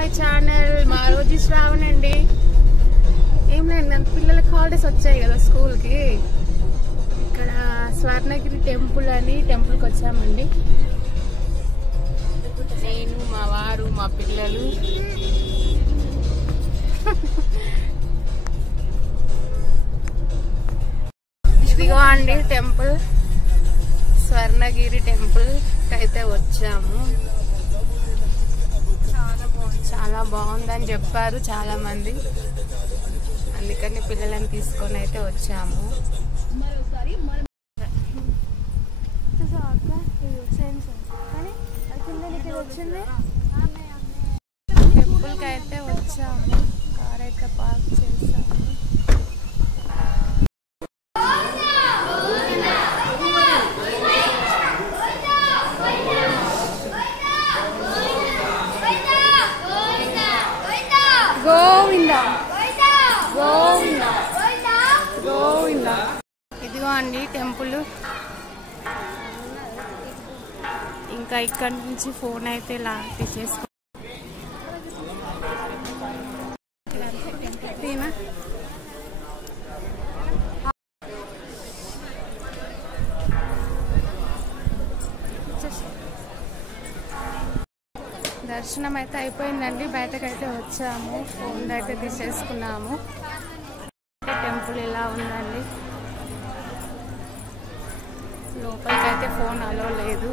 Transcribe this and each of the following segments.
My channel. మా రోజు శ్రావణ్ అండి. ఏం లేదు, పిల్లలకి హాలిడేస్ వచ్చాయి కదా స్కూల్కి. ఇక్కడ స్వర్ణగిరి టెంపుల్ అని టెంపుల్కి వచ్చామండి. నేను, మా వారు, మా పిల్లలు. ఇదిగో అండి టెంపుల్, స్వర్ణగిరి టెంపుల్ అయితే వచ్చాము. చాలా బాగుందని చెప్పారు చాలా మంది, అందుకని పిల్లలను తీసుకొని అయితే వచ్చాము. టెంపుల్కి అయితే వచ్చాము, కార్ అయితే పార్క్ చేసాము. గోవిందా గోవిందా గోవిందా. ఇదిగో అండి టెంపుల్. ఇంకా ఇక్కడ నుంచి ఫోన్ అయితే ఇలా తీసేసుకో. దర్శనం అయితే అయిపోయిందండి, బయటకైతే వచ్చాము, ఫోన్ అయితే తీసేసుకున్నాము. టెంపుల్ ఇలా ఉందండి, లోపలికైతే ఫోన్ అలో లేదు.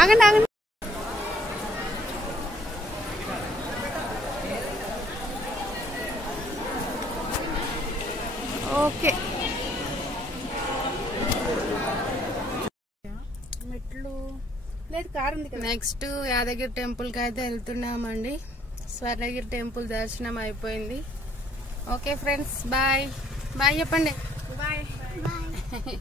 ఆగండి ఆగండి. ఓకే, మెట్లు లేదు, కారు ఉంది కదా. నెక్స్ట్ యాదగిరి టెంపుల్కి అయితే వెళ్తున్నామండి. స్వర్ణగిరి టెంపుల్ దర్శనం అయిపోయింది. ఓకే ఫ్రెండ్స్, బాయ్ బాయ్ చెప్పండి. Bye bye.